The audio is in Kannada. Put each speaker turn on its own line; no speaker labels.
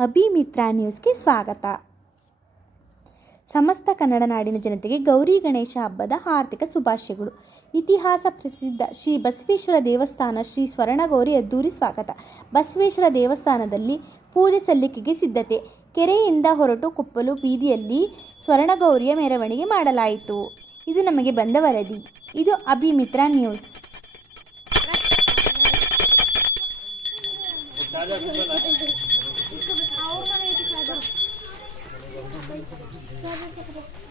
ಅಭಿಮಿತ್ರ ನ್ಯೂಸ್ಗೆ ಸ್ವಾಗತ. ಸಮಸ್ತ ಕನ್ನಡ ನಾಡಿನ ಜನತೆಗೆ ಗೌರಿ ಗಣೇಶ ಹಬ್ಬದ ಆರ್ಥಿಕ ಶುಭಾಶಯಗಳು. ಇತಿಹಾಸ ಪ್ರಸಿದ್ಧ ಶ್ರೀ ಬಸವೇಶ್ವರ ದೇವಸ್ಥಾನ ಶ್ರೀ ಸ್ವರ್ಣಗೌರಿ ಅದ್ದೂರಿ ಸ್ವಾಗತ. ಬಸವೇಶ್ವರ ದೇವಸ್ಥಾನದಲ್ಲಿ ಪೂಜೆ ಸಲ್ಲಿಕೆಗೆ ಸಿದ್ಧತೆ. ಕೆರೆಯಿಂದ ಹೊರಟು ಕುಪ್ಪಲು ಬೀದಿಯಲ್ಲಿ ಸ್ವರ್ಣಗೌರಿಯ ಮೆರವಣಿಗೆ ಮಾಡಲಾಯಿತು. ಇದು ನಮಗೆ ಬಂದ ವರದಿ. ಇದು ಅಭಿಮಿತ್ರ ನ್ಯೂಸ್. ごめんね。